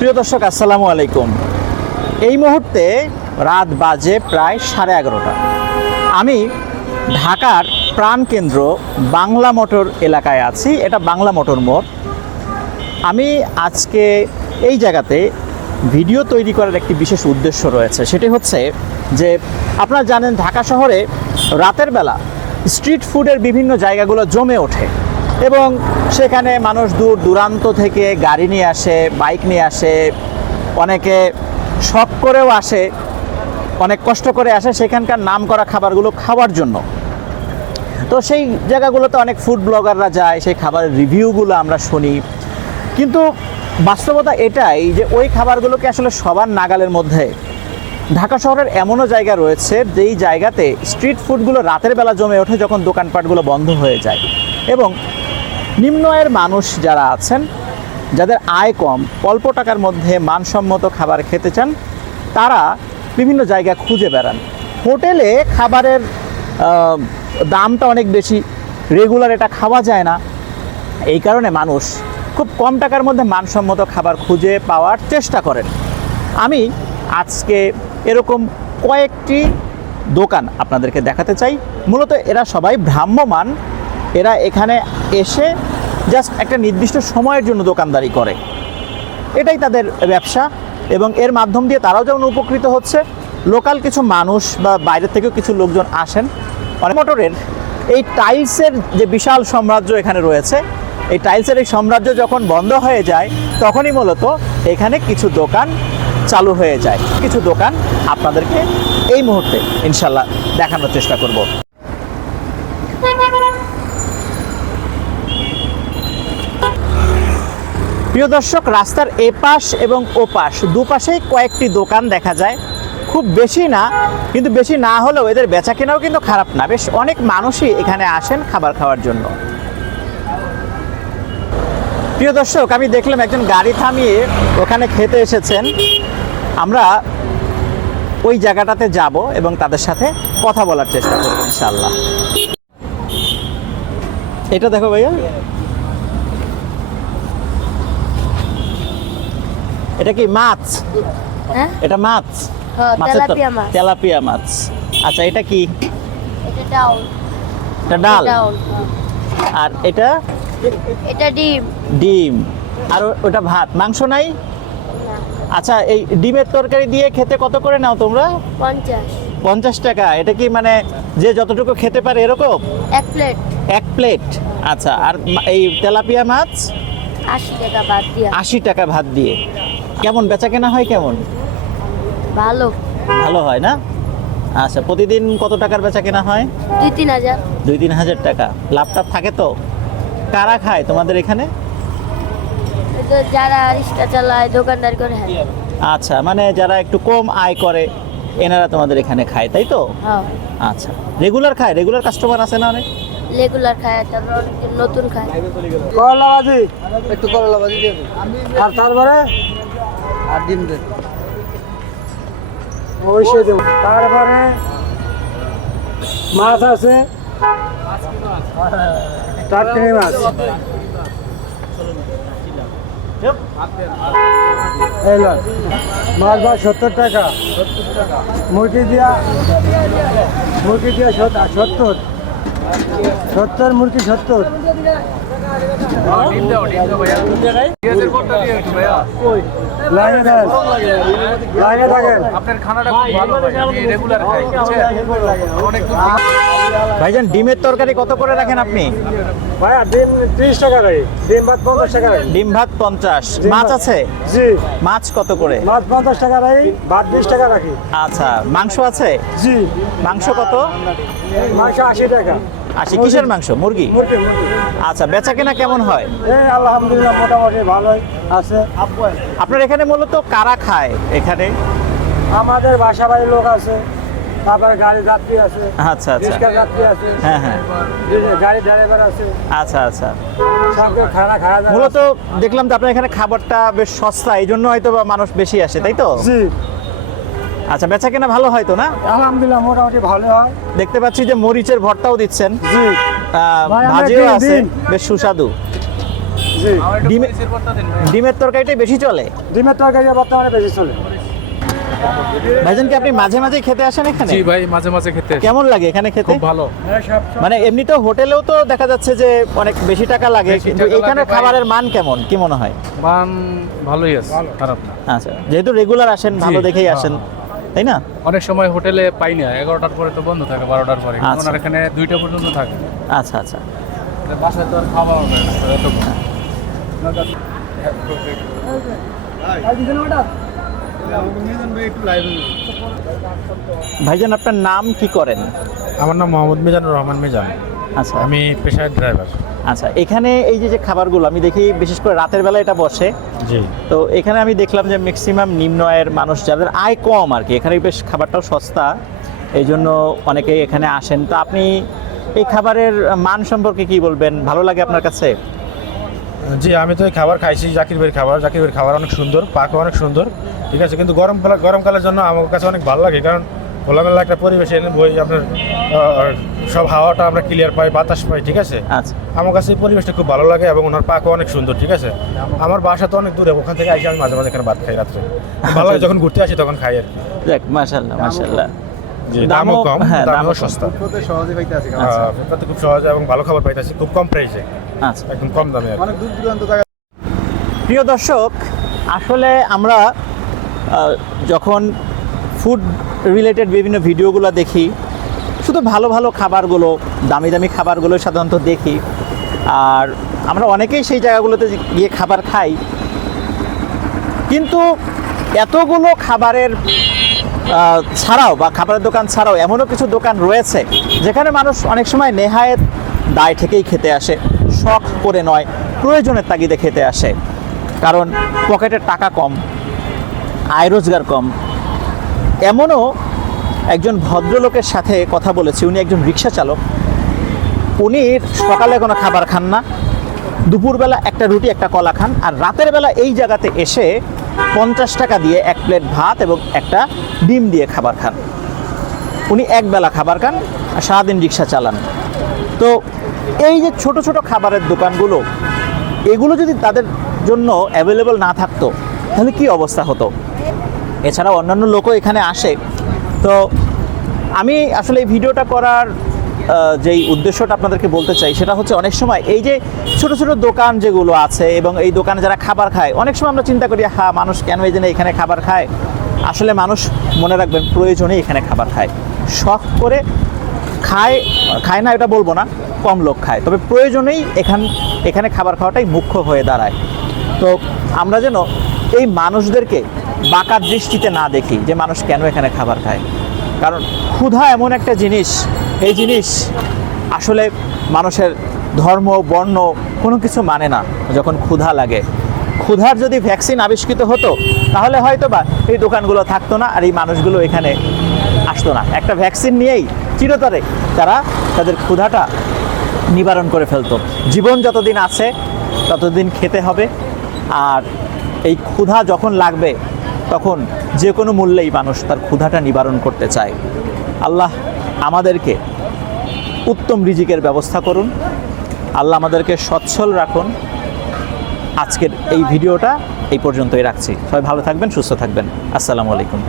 প্রিয় দর্শক, আসসালামু আলাইকুম। এই মুহূর্তে রাত বাজে প্রায় সাড়ে এগারোটা। আমি ঢাকার প্রাণকেন্দ্র বাংলা মোটর এলাকায় আছি, এটা বাংলা মোটর মোড়। আমি আজকে এই জায়গাতে ভিডিও তৈরি করার একটি বিশেষ উদ্দেশ্য রয়েছে, সেটি হচ্ছে যে আপনারা জানেন ঢাকা শহরে রাতের বেলা স্ট্রিট ফুডের বিভিন্ন জায়গাগুলো জমে ওঠে। এবং সেখানে মানুষ দূর দূরান্ত থেকে গাড়ি নিয়ে আসে, বাইক নিয়ে আসে, অনেকে শখ করেও আসে, অনেক কষ্ট করে আসে সেখানকার নাম করা খাবারগুলো খাওয়ার জন্য। তো সেই জায়গাগুলোতে অনেক ফুড ব্লগাররা যায়, সেই খাবারের রিভিউগুলো আমরা শুনি। কিন্তু বাস্তবতা এটাই যে ওই খাবারগুলোকে আসলে সবার নাগালের মধ্যে? ঢাকা শহরের এমনও জায়গা রয়েছে যেই জায়গাতে স্ট্রিট ফুডগুলো রাতের বেলা জমে ওঠে যখন দোকানপাটগুলো বন্ধ হয়ে যায়। এবং নিম্ন আয়ের মানুষ যারা আছেন, যাদের আয় কম, অল্প টাকার মধ্যে মানসম্মত খাবার খেতে চান, তারা বিভিন্ন জায়গা খুঁজে বেড়ান। হোটেলে খাবারের দামটা অনেক বেশি, রেগুলার এটা খাওয়া যায় না। এই কারণে মানুষ খুব কম টাকার মধ্যে মানসম্মত খাবার খুঁজে পাওয়ার চেষ্টা করেন। আমি আজকে এরকম কয়েকটি দোকান আপনাদেরকে দেখাতে চাই। মূলত এরা সবাই ভ্রাম্যমান এরা এখানে এসে জাস্ট একটা নির্দিষ্ট সময়ের জন্য দোকানদারি করে। এটাই তাদের ব্যবসা এবং এর মাধ্যম দিয়ে তারাও যেমন উপকৃত হচ্ছে, লোকাল কিছু মানুষ বা বাইরে থেকেও কিছু লোকজন আসেন। মোটরের এই টাইলসের যে বিশাল সাম্রাজ্য এখানে রয়েছে, এই টাইলসের এই সাম্রাজ্য যখন বন্ধ হয়ে যায়, তখনই মূলত এখানে কিছু দোকান চালু হয়ে যায়। কিছু দোকান আপনাদেরকে এই মুহূর্তে ইনশাল্লাহ দেখানোর চেষ্টা করব। প্রিয় দর্শক, রাস্তার এপাশ এবং ওপাশ দুপাশেই কয়েকটি দোকান দেখা যায়। খুব বেশি না, কিন্তু বেশি না হলেও এদের বেচা কেনাও কিন্তু খারাপ না। বেশ অনেক মানুষই এখানে আসেন খাবার খাওয়ার জন্য। প্রিয় দর্শক, আমি দেখলাম একজন গাড়ি থামিয়ে ওখানে খেতে এসেছেন। আমরা ওই জায়গাটাতে যাব এবং তাদের সাথে কথা বলার চেষ্টা করব ইনশাল্লাহ এটা দেখো ভাইয়া। এটা কি মাছ? হ্যাঁ? এটা মাছ? হ্যাঁ, তেলাপিয়া মাছ। তেলাপিয়া মাছ। আচ্ছা এটা কি? এটা ডাল। ডাউল আর এটা? এটা ডিম। ডিম। আর ওটা ভাত। মাংস নাই? আচ্ছা এই ডিমের তরকারি দিয়ে খেতে কত করে নাও তোমরা? পঞ্চাশ। পঞ্চাশ টাকা। এটা কি মানে যে যতটুকু খেতে পারে এরকম? এক প্লেট। এক প্লেট। আচ্ছা আর এই তেলাপিয়া মাছ? আশি টাকা বাদ দিয়া। আশি টাকা ভাত দিয়ে। কেমন? বেচা কেনা হয় কেমন? ভালো। ভালো হয় না? আচ্ছা প্রতিদিন কত টাকার বেচা কেনা হয়? দুই তিন হাজার। দুই তিন হাজার টাকা। লাভ টাভ থাকে তো? কারা খায় তোমাদের এখানে? যারা রিক্সা চালায় দোকানদার করে হ্যাঁ আচ্ছা মানে যারা একটু কম আয় করে এনারা তোমাদের এখানে খায় তাই তো? হ্যাঁ। আচ্ছা। রেগুলার খায়? রেগুলার কাস্টমার আছে না অনেক? রেগুলার খায় তারপর নতুন খায়। করলা ভাজি একটু করলা ভাজি দিয়ে আর তারপরে? আর ডিম দেন অবশ্যই দেব। তারপরে মাছ আছে। টাটকিনি মাছ। মাছ ভাত সত্তর টাকা। মুরগি দিয়া মুরগি দিয়া সত্তর। সত্তর, মুরগি সত্তর। ভাইজান ডিমের তরকারি কত করে রাখেন আপনি? ভাইয়া ডিম তিরিশ টাকা ডিম ভাত পঞ্চাশ টাকা ডিম ভাত পঞ্চাশ। মাছ আছে? জি। মাছ কত করে? মাছ পঞ্চাশ টাকা রাখি ভাত বিশ টাকা রাখি। আচ্ছা মাংস আছে? জি। মাংস কত? মাংস আশি টাকা। আশি কিসের মাংস? মুরগি? আচ্ছা বেচা কেনা কেমন হয়? আলহামদুলিল্লাহ মোটামুটি ভালোই আছে। আপনার এখানে মূলত কারা খায় এখানে? আমাদের বাসা বাড়ির লোক আছে তারপরে গাড়ি যাত্রী আছে আচ্ছা আচ্ছা। রিক্সা যাত্রী আছে হ্যাঁ হ্যাঁ। গাড়ি ড্রাইভার আছে। আচ্ছা আচ্ছা। সবকে খানা খাওয়া যায়। মূলত দেখলাম যে আপনার এখানে খাবারটা বেশ সস্তা এই জন্য হয়তো বা মানুষ বেশি আসে তাই তো? জি। আচ্ছা বেচা কেনা ভালো হয়তো না? আলহামদুলিল্লাহ মোটামুটি ভালো হয়। দেখতে পাচ্ছি যে মরিচের ভর্তাও দিচ্ছেন। জি। ভাজিও আছে বেশ সুস্বাদু। জি। ডিমে- ডিমের তরকারিটাই বেশি চলে? ডিমের তরকারি বর্তমানে বেশি চলে। ভাইজান কি আপনি মাঝে মাঝে খেতে আসেন এখানে? জি ভাই মাঝে মাঝে খেতে আসি। কেমন লাগে এখানে খেতে? খুব ভালো। মানে এমনিতে হোটেলেও তো দেখা যাচ্ছে যে অনেক বেশি টাকা লাগে কিন্তু এখানে খাবারের মান কেমন? কি মনে হয়? মান ভালোই আছে খারাপ না। আচ্ছা যেহেতু রেগুলার আসেন ভালো দেখেই হ্যাঁ, আসেন তাই না? অনেক সময় হোটেলে পাই না এগারোটার পরে তো বন্ধ থাকে বারোটার পরে। আচ্ছা। ওনার এখানে দুইটা পর্যন্ত থাকে। আচ্ছা আচ্ছা। বাসায় তো আর খাওয়া হবে না ভাইজান আপনার নাম কি করেন? আমার নাম মোহাম্মদ মিজানুর রহমান মিজান। আচ্ছা। আমি পেশায় ড্রাইভার। আচ্ছা এখানে এই যে যে খাবারগুলো আমি দেখি বিশেষ করে রাতের বেলা এটা বসে। জি। তো এখানে আমি দেখলাম যে ম্যাক্সিমাম নিম্ন আয়ের মানুষ যাদের আয় কম আর কি এখানে বেশ খাবারটাও সস্তা। এই জন্য অনেকেই এখানে আসেন। তো আপনি এই খাবারের মান সম্পর্কে কি বলবেন? ভালো লাগে আপনার কাছে? জি আমি তো এই খাবার খাইছি জাকির ভাইয়ের খাবার। জাকির ভাইয়ের খাবার অনেক সুন্দর পাকও অনেক সুন্দর ঠিক আছে? কিন্তু গরম গরমকালের জন্য আমার কাছে অনেক ভালো লাগে কারণ খোলামেলা একটা পরিবেশে এনে বই আপনার সব হাওয়াটা আমরা ক্লিয়ার পাই বাতাস পাই ঠিক আছে? আচ্ছা। আমার কাছে এই পরিবেশটা খুব ভালো লাগে এবং ওনার পাকও অনেক সুন্দর ঠিক আছে? আমার বাসা তো অনেক দূরে ওখান থেকে আইসি আমি মাঝে মাঝে এখানে ভাত খাই রাত্রে। ভালো লাগে যখন ঘুরতে আসি তখন খাই আর কি। যাক মাশাল্লাহ মাশাল্লাহ জি দামও কম হ্যাঁ দামও সস্তা। সহজে পাইতে আছে আচ্ছা। ফুটপাতে খুব সহজ এবং ভালো খাবার পাইতেছি খুব কম প্রাইসে আচ্ছা। একদম কম দামে অনেক দূর দূরান্ত জায়গা প্রিয় দর্শক আসলে আমরা যখন ফুড রিলেটেড বিভিন্ন ভিডিওগুলো দেখি। শুধু ভালো ভালো খাবারগুলো, দামি দামি খাবারগুলো সাধারণত দেখি। আর আমরা অনেকেই সেই জায়গাগুলোতে গিয়ে খাবার খাই। কিন্তু এতগুলো খাবারের ছাড়াও বা খাবারের দোকান ছাড়াও এমনও কিছু দোকান রয়েছে, যেখানে মানুষ অনেক সময় নেহায়েত দায় থেকেই খেতে আসে, শখ করে নয়, প্রয়োজনের তাগিদে খেতে আসে। কারণ পকেটের টাকা কম, আয় রোজগার কম এমনও একজন ভদ্রলোকের সাথে কথা বলেছি, উনি একজন রিক্সা চালক। উনি সকালে কোনো খাবার খান না, দুপুরবেলা একটা রুটি, একটা কলা খান, আর রাতের বেলা এই জায়গাতে এসে পঞ্চাশ টাকা দিয়ে এক প্লেট ভাত এবং একটা ডিম দিয়ে খাবার খান। উনি একবেলা খাবার খান, আর সারাদিন রিক্সা চালান। তো এই যে ছোট ছোট খাবারের দোকানগুলো, এগুলো যদি তাদের জন্য অ্যাভেলেবল না থাকতো, তাহলে কি অবস্থা হতো? এছাড়া অন্যান্য লোকও এখানে আসে। তো আমি আসলে এই ভিডিওটা করার যেই উদ্দেশ্যটা আপনাদেরকে বলতে চাই, সেটা হচ্ছে অনেক সময় এই যে ছোট ছোট দোকান যেগুলো আছে এবং এই দোকানে যারা খাবার খায়, অনেক সময় আমরা চিন্তা করি হ্যাঁ মানুষ কেন এই এখানে খাবার খায়? আসলে মানুষ, মনে রাখবেন প্রয়োজনে এখানে খাবার খায়। শখ করে খায় খায় না, এটা বলব না, কম লোক খায়। তবে প্রয়োজনেই এখান, এখানে খাবার খাওয়াটাই মুখ্য হয়ে দাঁড়ায়। তো আমরা যেন এই মানুষদেরকে বাঁকা দৃষ্টিতে না দেখি যে মানুষ কেন এখানে খাবার খায়। কারণ ক্ষুধা এমন একটা জিনিস, এই জিনিস আসলে মানুষের ধর্ম, বর্ণ কোনো কিছু মানে না যখন ক্ষুধা লাগে। ক্ষুধার যদি ভ্যাকসিন আবিষ্কৃত হতো, তাহলে হয়তো বা এই দোকানগুলো থাকতো না আর এই মানুষগুলো এখানে আসতো না। একটা ভ্যাকসিন নিয়েই চিরতরে তারা তাদের ক্ষুধাটা নিবারণ করে ফেলতো। জীবন যতদিন আছে, ততদিন খেতে হবে। আর এই ক্ষুধা যখন লাগবে তখন যে কোনো মূল্যেই মানুষ তার ক্ষুধাটা নিবারণ করতে চায়। আল্লাহ আমাদেরকে উত্তম রিজিকের ব্যবস্থা করুন। আল্লাহ আমাদেরকে সচ্ছল রাখুন। আজকের এই ভিডিওটা এই পর্যন্তই রাখছি। সবাই ভালো থাকবেন, সুস্থ থাকবেন। আসসালামু আলাইকুম।